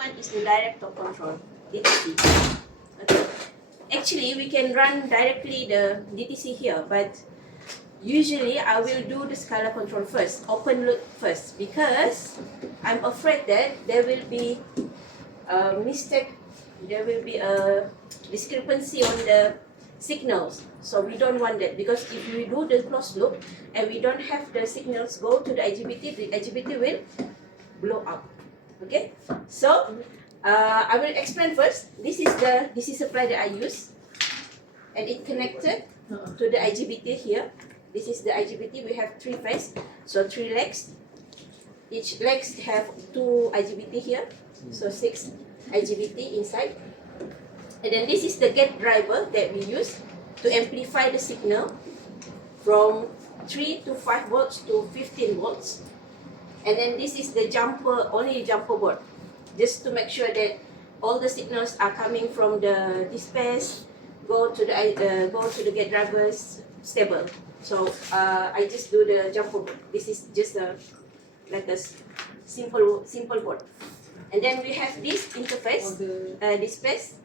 One is the director control, DTC. Okay. Actually, we can run directly the DTC here, but usually I will do the SCADA control first, open loop first, because I'm afraid that there will be a mistake, there will be a discrepancy on the signals. So we don't want that, because if we do the closed loop and we don't have the signals go to the IGBT will blow up. Okay, so I will explain first. This is the DC supply that I use, and it connected to the IGBT here. This is the IGBT. We have 3 phase, so 3 legs. Each legs have 2 IGBT here, so 6 IGBT inside. And then this is the gate driver that we use to amplify the signal from 3 to 5 volts to 15 volts. And then this is the only jumper board, just to make sure that all the signals are coming from the dispatch, go to the gate drivers stable. So I just do the jumper board. This is just like a simple board. And then we have this interface, dispatch,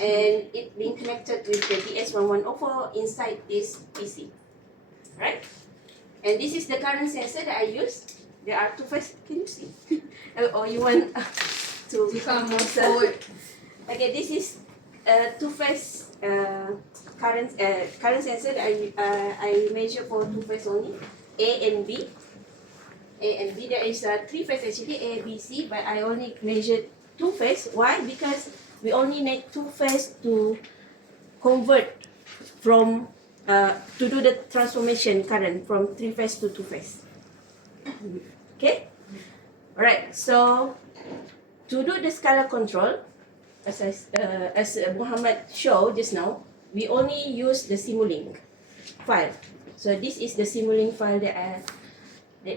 and it being connected with the DS1104 inside this PC, right? And this is the current sensor that I use. There are 2 phase. Can you see? Or you want to come more forward? Okay, this is 2 phase current sensor that I measure for 2 phase only, A and B. A and B. There is 3 phase actually, A, B, C, but I only measured 2 phase. Why? Because we only need 2 phase to convert from to do the transformation current from 3 phase to 2 phase. Okay, alright. So to do the SCADA control, as Muhammad showed just now, we only use the Simulink file. So this is the Simulink file that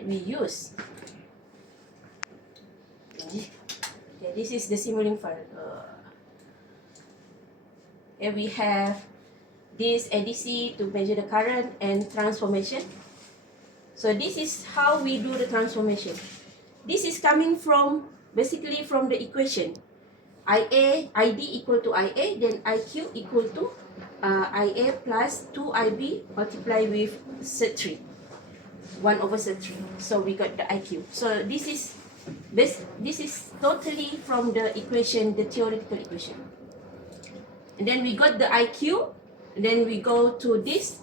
we use. Okay, this is the Simulink file. And we have this ADC to measure the current and transformation. So this is how we do the transformation. This is coming from, basically from the equation. ID equal to IA, then IQ equal to IA plus 2IB multiplied with Z3. 1 over Z3. So we got the IQ. So this is totally from the equation, the theoretical equation. And then we got the IQ, and then we go to this.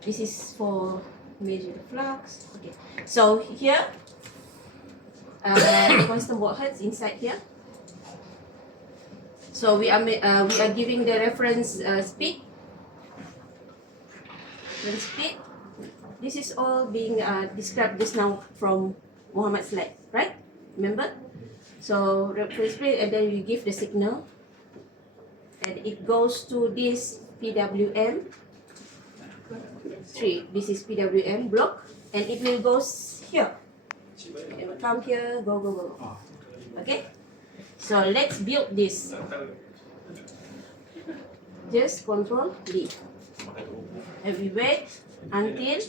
This is for measure the flux. Okay. So here, constant watt hertz inside here. So we are giving the reference speed. This is all being described just now from Muhammad's slide, right? Remember? So reference speed, and then we give the signal, and it goes to this PWM. 3. This is PWM block, and it will go here. It will come here, go. Okay? So let's build this. Just Control D. And we wait until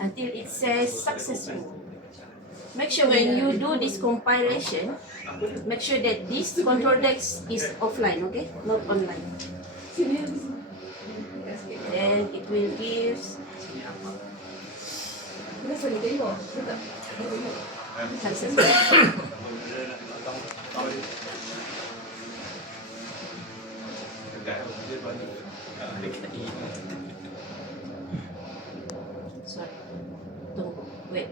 it says successful. Make sure when you do this compilation, make sure that this control desk is offline, okay? Not online. Then it will give successful. Sorry. Tunggu. Wait.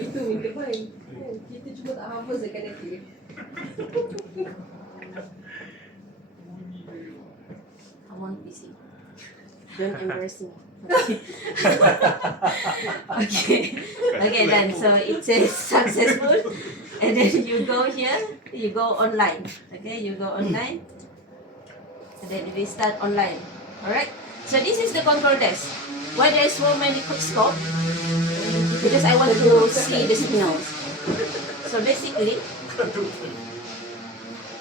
Itu minta main. Kita cuma tak hafal sekadar dia. I want PC. Don't embarrass me. Okay, done. So it says successful, and then you go here, you go online. Okay, you go online, and then we start online. Alright. So this is the control desk. Why there is so many quick scope? Because I want to see the signals. So basically,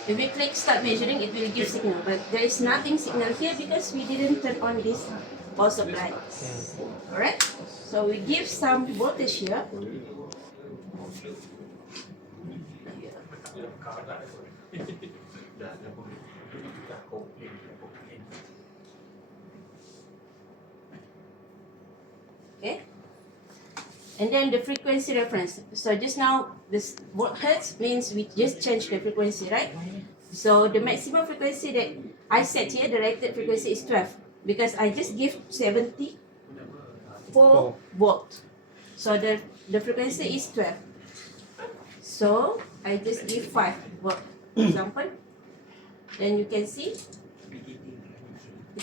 If we click start measuring, it will give signal, but there is nothing signal here because we didn't turn on this power supply. Alright? So we give some voltage here. Okay? And then the frequency reference. So just now, this what hertz means we just change the frequency, right? So the maximum frequency that I set here, the rated frequency is 12 because I just give 74 volt. So the frequency is 12. So I just give 5 volt, for example. Then you can see it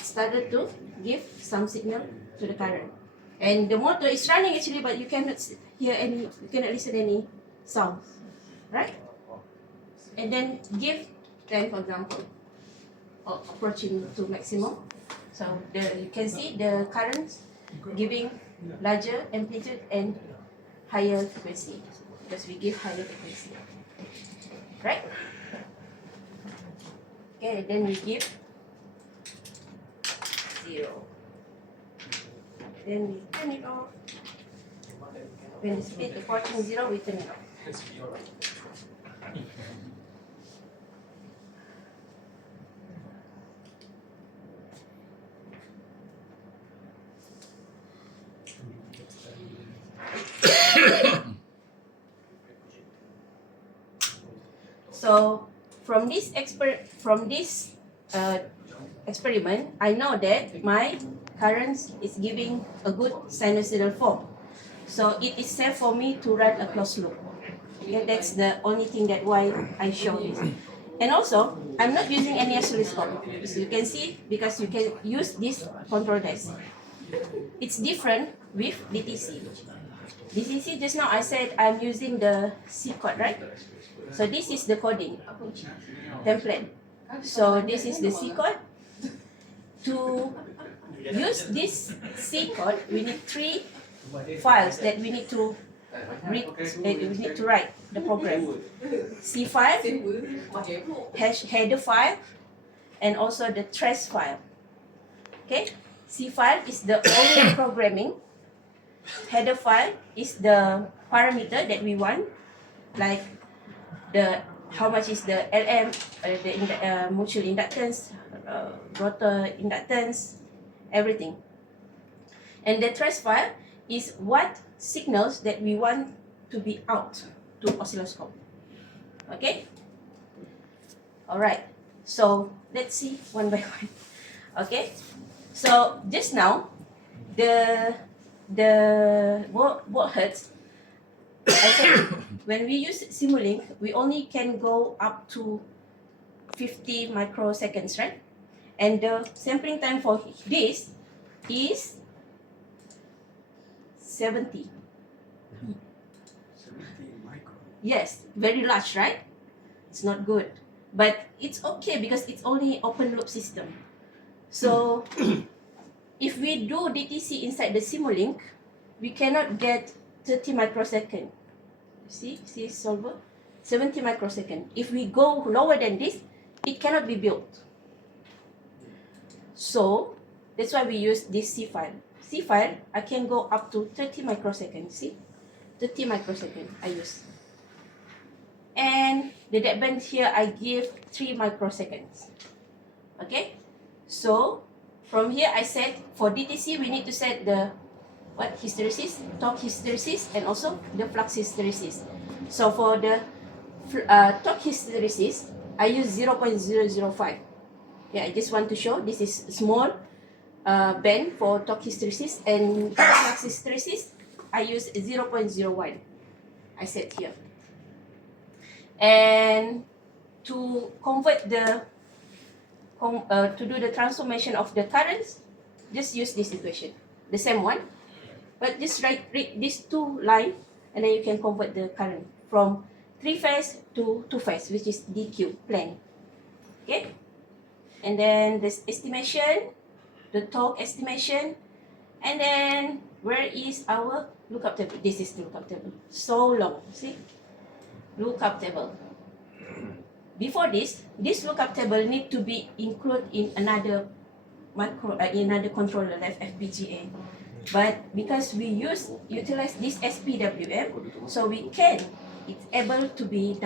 started to give some signal to the current. And the motor is running actually, but you cannot hear any, you cannot listen any sound, right? And then give 10, for example, or approaching to maximum. So you can see the currents giving larger amplitude and higher frequency because we give higher frequency, right? Okay, then we give 0. Then we turn it off. When the speed approaching 0, we turn it off. So from this experiment, I know that my current is giving a good sinusoidal form. So it is safe for me to run a closed loop. Okay, that's the only thing that why I show this. And also, I'm not using any oscilloscope. So you can see, because you can use this control desk. It's different with DTC. DTC, just now I said I'm using the C code, right? So this is the coding template. So this is the C code. To use this C code, we need 3 files that we need to read, we need to write the program. C file, header file, and also the trace file. Okay, C file is the only programming. Header file is the parameter that we want, like the how much is the LM, the mutual inductance, rotor inductance, everything. And the trace file is what signals that we want to be out to oscilloscope. Okay? Alright, so let's see one by one. Okay? So just now, the what hertz, I said when we use Simulink, we only can go up to 50 microseconds, right? And the sampling time for this is 70. Yes, very large, right? It's not good. But it's okay because it's only open loop system. So if we do DTC inside the Simulink, we cannot get 30 microsecond. See solver? 70 microsecond. If we go lower than this, it cannot be built. So that's why we use this C file. C file, I can go up to 30 microseconds. See? 30 microseconds I use. And the deadband here, I give 3 microseconds. Okay? So from here, I set for DTC, we need to set the hysteresis, torque hysteresis, and also the flux hysteresis. So for the torque hysteresis, I use 0.005. Yeah, I just want to show this is small band for torque hysteresis, and flux hysteresis, I use 0.01. I set here. And to convert to do the transformation of the currents, just use this equation, the same one, but just read these 2 lines, and then you can convert the current from 3-phase to 2-phase, which is DQ, plan. Okay? And then this estimation, the torque estimation, and then where is our lookup table? This is the lookup table. So long, see? Lookup table. before this lookup table need to be included in another in another controller like FPGA. But because we utilize this SPWM, so it's able to be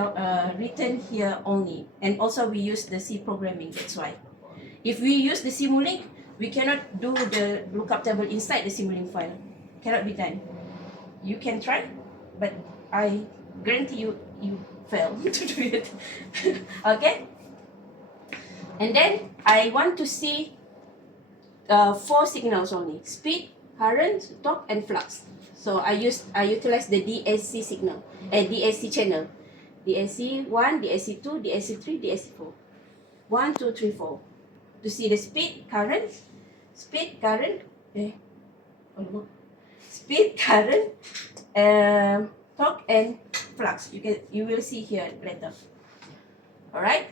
written here only. And also we use the C programming, that's why. If we use the Simulink, we cannot do the lookup table inside the Simulink file. Cannot be done. You can try, but I guarantee you fail to do it. Okay? And then I want to see 4 signals only: speed, current, torque, and flux. So I utilize the DSC signal and DSC channel. DSC 1, DSC 2, DSC 3, DSC 4. 1, 2, 3, 4. To see the speed, current, torque, and flux. You will see here later. Alright?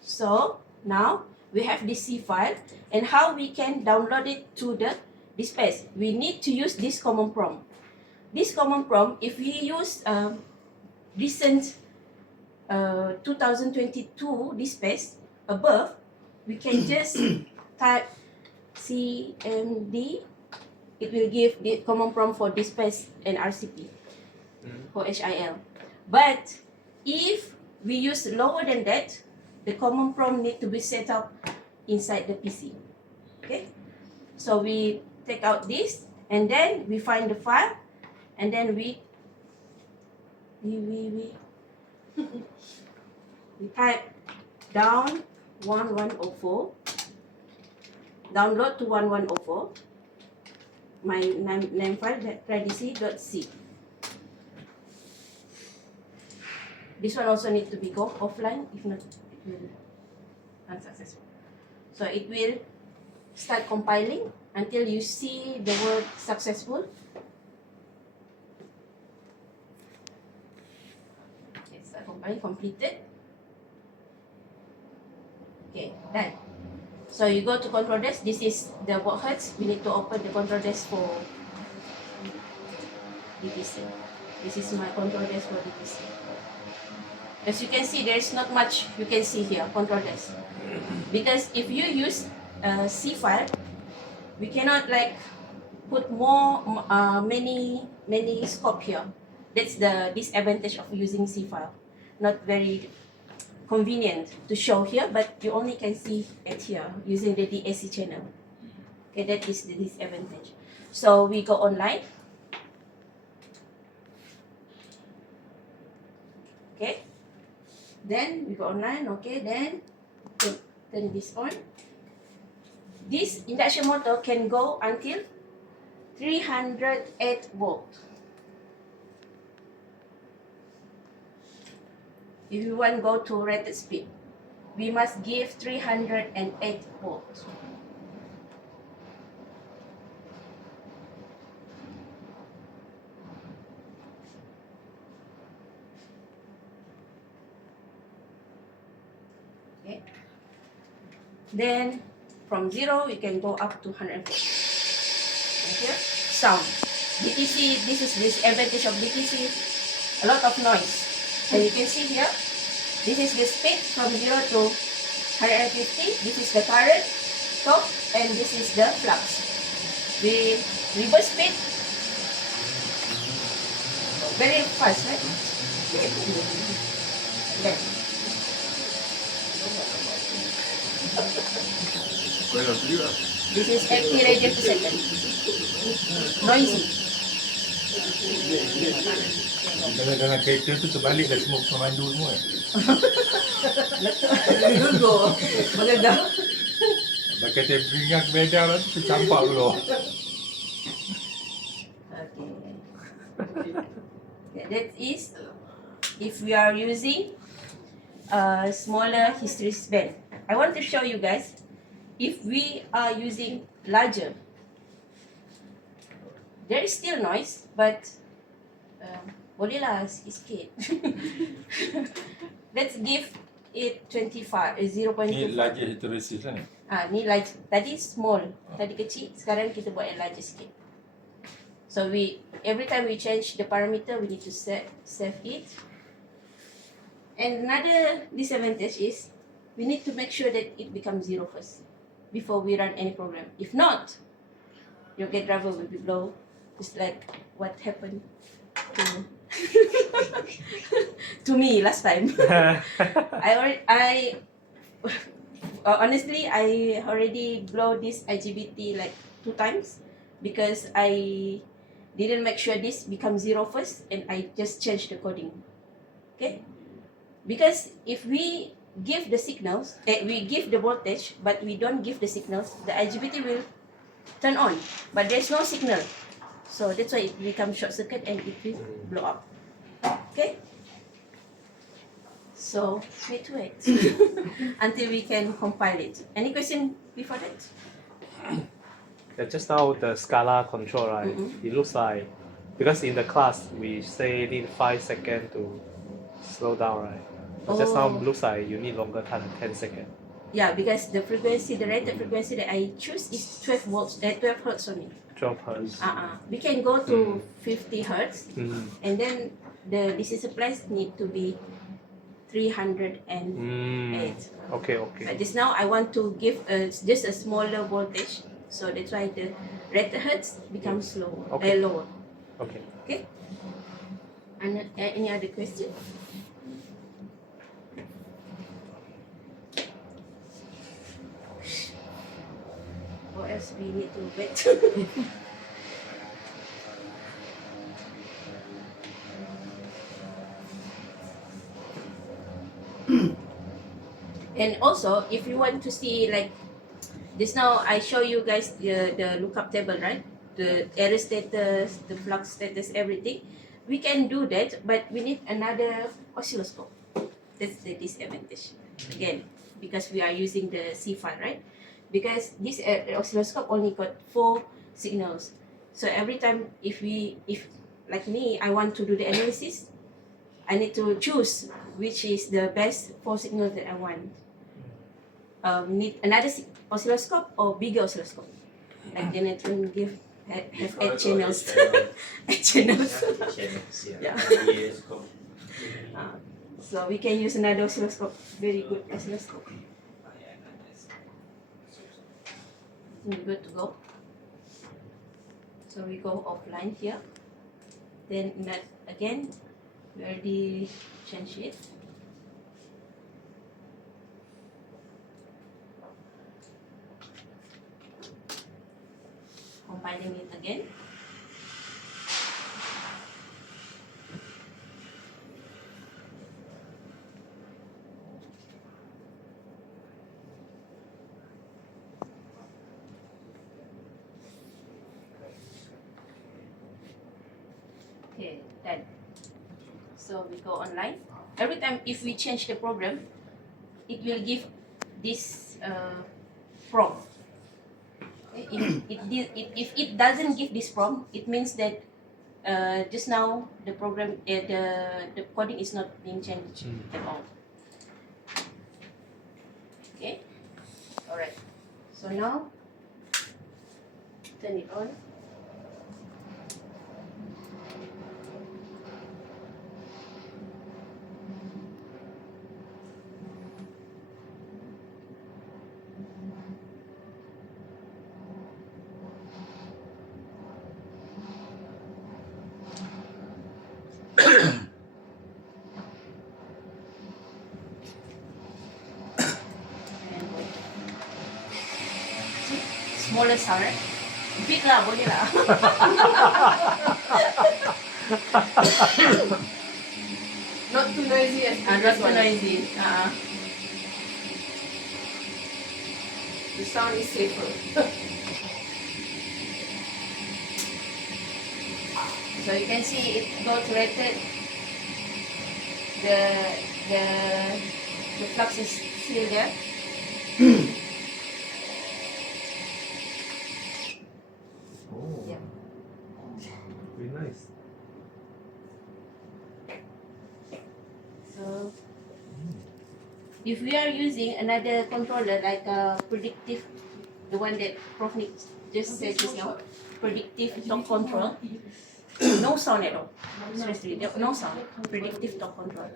So now we have this C file, and how we can download it to the dispatch. We need to use this command prompt. This command prompt, if we use recent 2022 dispatch above, we can just type CMD. It will give the command prompt for dispatch and RCP for HIL. But if we use lower than that, the command prompt need to be set up inside the PC. Okay, so we take out this, and then we find the file, and then we type down 1104, download to 1104. My name file tradisi.c. This one also need to be go offline, if not it will unsuccessful. So it will start compiling until you see the word successful. Okay, start compiling, completed. Okay, done. So you go to control desk. This is the baud hertz. We need to open the control desk for DTC. This is my control desk for DTC. As you can see, there is not much you can see here, control desk. Because if you use C file, we cannot like put more many scope here. That's the disadvantage of using C file. Not very convenient to show here, but you only can see it here using the DSC channel. Okay, that is the disadvantage. So we go online. Okay, then we go online. Okay, then turn this on. This induction motor can go until 308 volt. If you want to go to rated speed, we must give 308 volts. Okay. Then from 0, you can go up to 150. And here, sound. DTC, this is this advantage of DTC, a lot of noise. And you can see here, this is the speed from 0 to 150. This is the current, torque, and this is the flux. We reverse speed very fast, right? Okay. This is 80 radian per second. Noisy. Dalam kereta tu terbalik dah semua pemandu semua. Lagi duduk. Maganda. Pakai tape ringan beda lah tu tercampak keluar. Okay. That is if we are using a smaller hysteresis band. I want to show you guys if we are using larger. There is still noise, but boleh lah sikit. Let's give it 0.25. Ni larger hysteresis lah ni. Ni large. Tadi small, tadi kecil. Sekarang kita buat yang larger sikit. So every time we change the parameter, we need to save it. And another disadvantage is we need to make sure that it becomes 0 first before we run any program. If not, your gate driver will be blow. It's like what happened to to me last time. Honestly, I already blow this IGBT like 2 times because I didn't make sure this becomes 0 first, and I just changed the coding. Okay? Because if we give the signals, we give the voltage, but we don't give the signals, the IGBT will turn on, but there's no signal. So that's why it becomes short circuit and it will blow up. Okay? So wait until we can compile it. Any question before that? Yeah, just now the Scala control, right? It looks like, because in the class we say need 5 seconds to slow down, right? But just now looks like you need longer time, 10 seconds. Yeah, because the frequency, the rated frequency that I choose is 12 volts, 12 hertz only. 12 hertz. We can go to 50 hertz, Mm. and then the DC supplies need to be 308. Okay, okay. But just now I want to give just a smaller voltage, so that's why the rated hertz becomes lower. Okay. Lower. Okay. Okay. And any other question? Or else we need to wait. And also, if you want to see like this now, I show you guys the lookup table, right? The error status, the flux status, everything. We can do that, but we need another oscilloscope. That's the disadvantage. Again, because we are using the C file, right? Because this oscilloscope only got 4 signals. So every time if like me, I want to do the analysis, I need to choose which is the best 4 signals that I want. Need another oscilloscope or bigger oscilloscope. Like Genetron have 8 channels. 8 channels. Yeah. So we can use another oscilloscope. Very good oscilloscope. We're good to go. So we go offline here. Then again, we already changed it. Compiling it again. Okay, done. So we go online. Every time if we change the program, it will give this prompt. If it doesn't give this prompt, it means that just now the program the coding is not being changed at all. Okay, all right. So now turn it on. Smaller sound, right? Big lah, boleh lah. Not too noisy as Not previous too one. noisy. The sound is safer. So you can see it go to rated. The flux is still there. Oh, Yeah. very nice. So if we are using another controller like a predictive, the one that Prof Nick just said just now, predictive torque control, no sound at all. Seriously, no sound. Predictive torque control.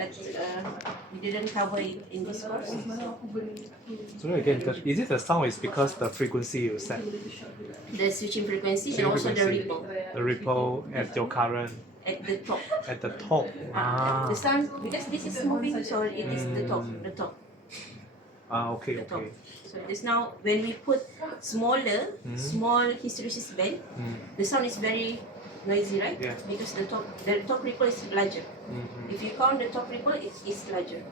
but we didn't cover it in this course. So again, is it the sound is because the frequency you set, The switching frequency and Switching also the frequency. ripple the ripple at your current at the top. at the top? The sound, because this is moving, so it is the top. Okay, The top. okay. So this now when we put smaller, small hysteresis band, the sound is very noisy, right? Yeah. Because the top ripple is larger. If you count the top ripple, it is larger,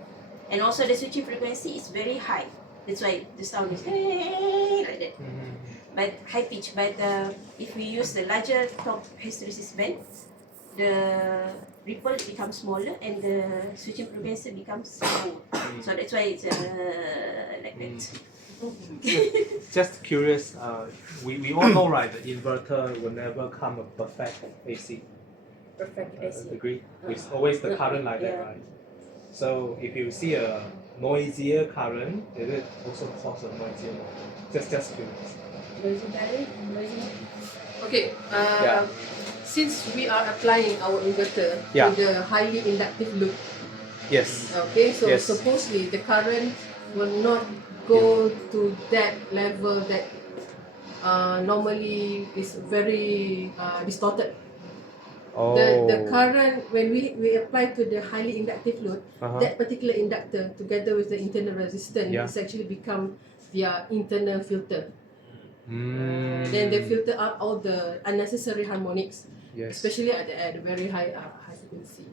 and also the switching frequency is very high. That's why the sound is like that. But high pitch. But if we use the larger top hysteresis band, the ripple becomes smaller and the switching frequency becomes lower. So that's why it's like that. Just curious, we all know, right, the inverter will never come a perfect AC. Perfect. I see. Agree? It's always the current like that, Yeah. right? So if you see a noisier current, does it also cause a noisier motor? Just curious. Noisy current, noisy. Okay, Yeah. since we are applying our inverter Yeah. to the highly inductive loop, Yes. okay, so Yes. supposedly the current will not go to that level that normally is very distorted. Oh. The current, when we apply to the highly inductive load, that particular inductor together with the internal resistance Yeah. is actually become their internal filter. Mm. Then they filter out all the unnecessary harmonics, Yes. especially at the very high frequency.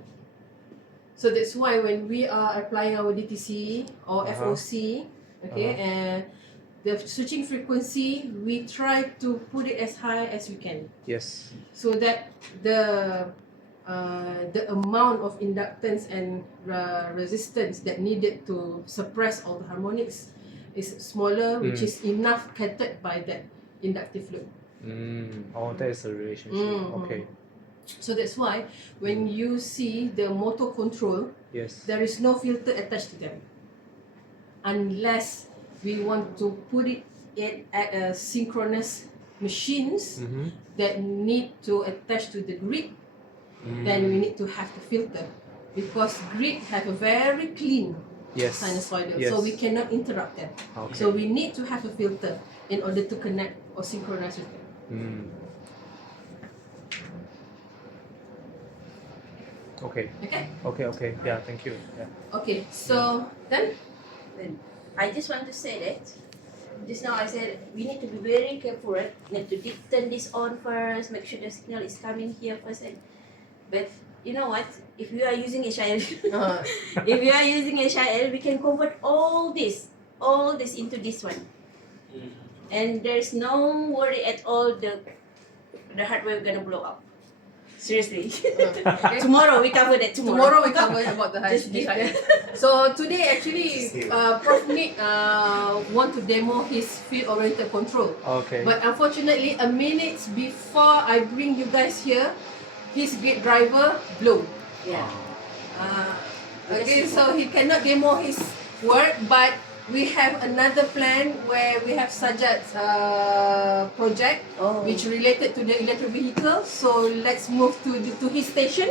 So that's why when we are applying our DTC or FOC, okay, and the switching frequency, we try to put it as high as we can, Yes. so that the amount of inductance and resistance that needed to suppress all the harmonics is smaller, which is enough catered by that inductive load. Oh, that is a relationship. Okay. So that's why when you see the motor control, Yes. there is no filter attached to them, unless we want to put it at a synchronous machines that need to attach to the grid. Then we need to have the filter, because grid have a very clean Yes. sinusoidal, Yes. so we cannot interrupt them. Okay. So we need to have a filter in order to connect or synchronize with them. Okay. Okay. Okay. Yeah. Thank you. Yeah. Okay. So then, Then I just want to say that just now I said we need to be very careful, right? We need to turn this on first, make sure the signal is coming here first. But you know what? If you are using HIL, if you are using HIL, we can convert all this into this one, and there's no worry at all. The hardware gonna blow up. Seriously. okay. Tomorrow we cover that. Tomorrow we cover about the high Just give high. So today actually, Prof Nick want to demo his field-oriented control. Okay. But unfortunately, a minute before I bring you guys here, his gate driver blow. Yeah. Okay, so he cannot demo his work, but we have another plan where we have Sajad's project, which related to the electric vehicle. So let's move to his station.